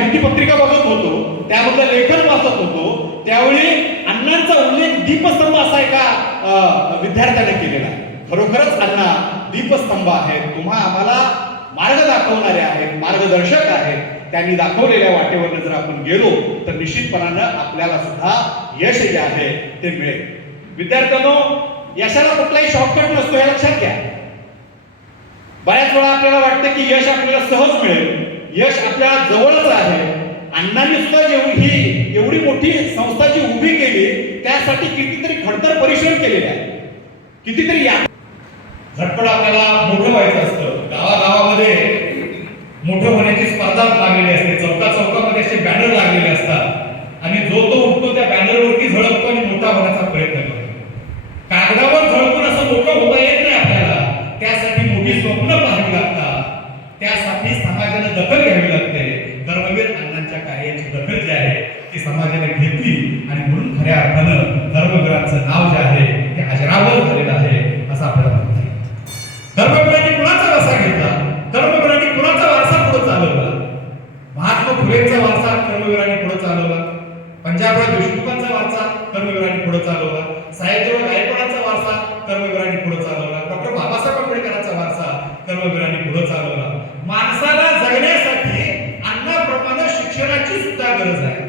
भित्तीपत्रिका बघत होतो, त्यामधलं लेखन वाचत होतो, त्यावेळी अण्णांचा उल्लेख दीपस्तंभ असा एका विद्यार्थ्याने केलेला आहे. खरोखरच अण्णा दीपस्तंभ आहेत, तुम्हा आम्हाला मार्ग दाखवणारे आहेत, मार्गदर्शक आहेत. त्यांनी दाखवलेल्या वाटेवर जर आपण गेलो तर निश्चितपणानं आपल्याला सुद्धा यश जे आहे ते मिळेल. विद्यार्थ्यांनो, यशाला कुठलाही शॉर्टकट नसतो हे लक्षात घ्या. बऱ्याच वेळा आपल्याला वाटतं की यश आपल्याला सहज मिळेल. यश आपल्या जवळच आहे. अण्णांनी सुद्धा ही एवढी मोठी संस्था जी उभी केली त्यासाठी कितीतरी खडतर परिश्रम केलेले आहे. कितीतरी झटपट आपल्याला मोठं व्हायचं असतं. गावागावामध्ये मोठं होण्याची स्पर्धा लागलेली असते. चौकामध्ये असे बॅनर लागलेले असतात आणि जो तो उठतो त्या बॅनरवरती झळकतो आणि मोठा होण्याचा प्रयत्न करतो. कागदावर झळकून असं मोठं होता येत नाही आपल्याला. त्यासाठी मोठी स्वप्न पाहावी लागतात. त्यासाठी समाजाने दखल घ्यावी लागते. धर्मवीर अण्णांच्या कार्याची दखल जी आहे ती समाजाने घेतली आणि म्हणून खऱ्या अर्थानं धर्मवीरांचं नाव जे आहे ते अजरामर झालेलं आहे असं आपल्याला म्हणता येईल. धर्मवीरांनी कुणाचा वारसा घेतला? धर्मवीरांनी कुणाचा वारसा पुढे चालवला? महात्मा फुलेंचा वारसा धर्मवीरांनी पुढे चालवला. पंजाबराव देशमुखांचा वारसा धर्मवीरांनी पुढे चालवला. सयाजीराव गायकवाडांचा वारसा धर्मवीरांनी पुढे चालवला. डॉक्टर बाबासाहेब आंबेडकरांचा वारसा धर्मवीरांनी पुढे चालवला. माणसाला जगण्यासाठी अण्णाप्रमाणे शिक्षणाची सुद्धा गरज आहे.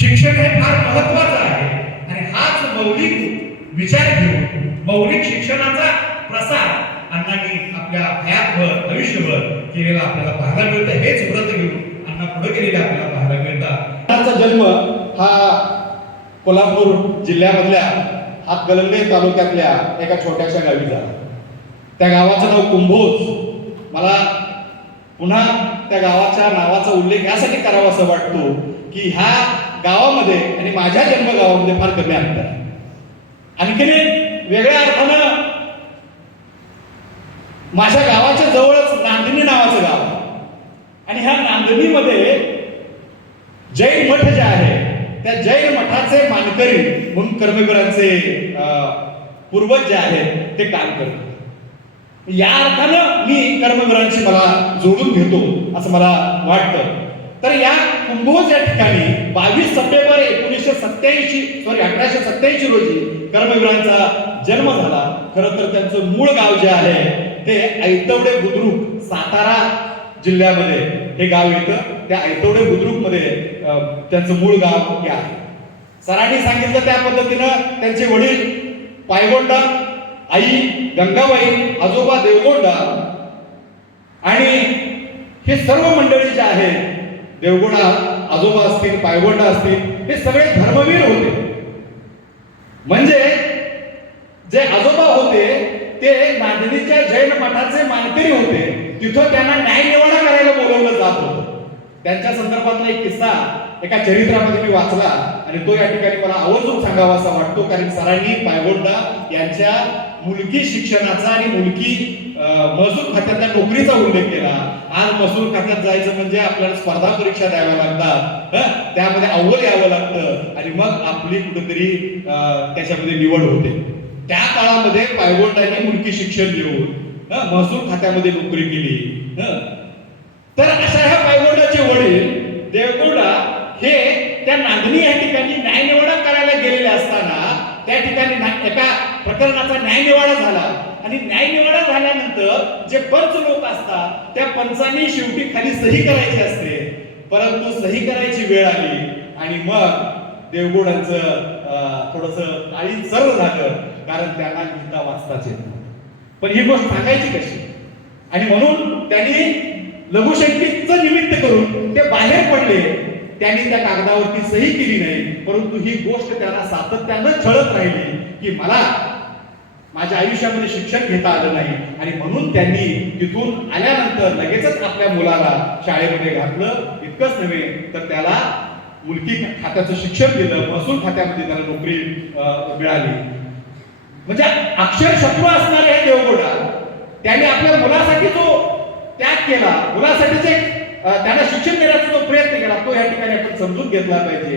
शिक्षण हे फार महत्वाचं आहे आणि हाच मौलिक विचार घेऊन मौलिक शिक्षणाचा प्रसार अण्णांनी आपल्या हयातभर आयुष्यभर केलेला आपल्याला पाहायला मिळतं. हेच व्रत घेऊन अण्णा पुढे गेलेले आपल्याला पाहायला मिळतात. अण्णांचा जन्म हा कोल्हापूर जिल्ह्यामधल्या हातकणंगले तालुक्यातल्या एका छोट्याशा गावी झाला. त्या गावाचं नाव कुंभोज. मला पुन्हा त्या गावाच्या नावाचा उल्लेख यासाठी करावा असं वाटतो की ह्या गावामध्ये आणि माझ्या जन्मगावामध्ये फार कमी अंतर आहे. आणखीन वेगळ्या अर्थानं माझ्या गावाच्या जवळच नांदणी नावाचं गाव आहे आणि ह्या नांदणीमध्ये जैन मठ जे आहे त्या जैन मठाचे मानकरी म्हणून कर्मवीरांचे पूर्वज जे आहेत ते काम करतात. या अर्थानं मी कर्मवीरांशी मला जोडून घेतो असं मला वाटतं. तर या कुंभोज या ठिकाणी 22 सप्टेंबर 1887 रोजी कर्मवीरांचा जन्म झाला. खरं तर त्यांचं मूळ गाव जे आहे ते ऐतवडे बुद्रुक सातारा जिल्ह्यामध्ये हे गाव येतं. त्या ऐतवडे बुद्रुक मध्ये त्यांचं मूळ गाव हे आहे. सरांनी सांगितलं त्या पद्धतीनं त्यांचे वडील पायगोंडा, आई गंगाबाई, आजोबा देवगोंडा आणि हे सर्व मंडळी जे आहेत देवगोंडा आजोबा असतील, पायगोंडा असतील, हे सगळे धर्मवीर होते. म्हणजे जे आजोबा होते ते नांदणीच्या जैन मठाचे मानकरी होते. तिथं त्यांना न्यायनिवाडा करायला बोलवलं जात होतं. त्यांच्या संदर्भातला एक किस्सा एका चरित्रामध्ये मी वाचला आणि तो या ठिकाणी मला आवर्जून सांगावा असा वाटतो. कारण सरांनी पायगोंडा यांच्या मुलकी शिक्षणाचा आणि मुलकी महसूल खात्यातल्या नोकरीचा उल्लेख केला. आज महसूल खात्यात जायचं म्हणजे आपल्याला स्पर्धा परीक्षा द्याव्या लागतात, त्यामध्ये अव्वल यावं लागतं आणि मग आपली कुठेतरी त्याच्यामध्ये निवड होते. त्या काळामध्ये पायगोंडांनी मुलकी शिक्षण घेऊन महसूल खात्यामध्ये नोकरी केली. तर अशा ह्या पायगोंडाचे वडील देवगोंडा हे त्या नांदणी या ठिकाणी न्यायनिवाडा करायला गेलेले असताना त्या ठिकाणी एका प्रकरणाचा न्यायनिवाडा झाला आणि न्यायनिवाडा झाल्यानंतर जे पंच लोक असतात त्या पंचांनी शेवटी खाली सही करायची असते. परंतु सही करायची वेळ आली आणि मग देवगोंडांचं थोडंसं काळी चर झालं कारण त्यांना लिहिता वाचताच येत नाही. पण ही गोष्ट सांगायची कशी? आणि म्हणून त्यांनी लघुशंकितचं निमित्त करून ते बाहेर पडले. त्यांनी त्या कागदावरती सही केली नाही, परंतु ही गोष्ट त्यांना सातत्यानं छळत राहिली की मला माझ्या आयुष्यामध्ये शिक्षण घेता आलं नाही आणि म्हणून त्यांनी तिथून आल्यानंतर लगेचच आपल्या मुलाला शाळेमध्ये घातलं. इतकंच नव्हे तर त्याला मुलकी खात्याचं शिक्षण दिलं, महसूल खात्यामध्ये त्याला नोकरी मिळाली. म्हणजे अक्षर शत्रू असणारे हे देवगोंडा त्यांनी आपल्या मुलासाठी जो त्याग केला, मुलासाठी जे त्यांना शिक्षण देण्याचा जो प्रयत्न केला तो या ठिकाणी आपण समजून घेतला पाहिजे.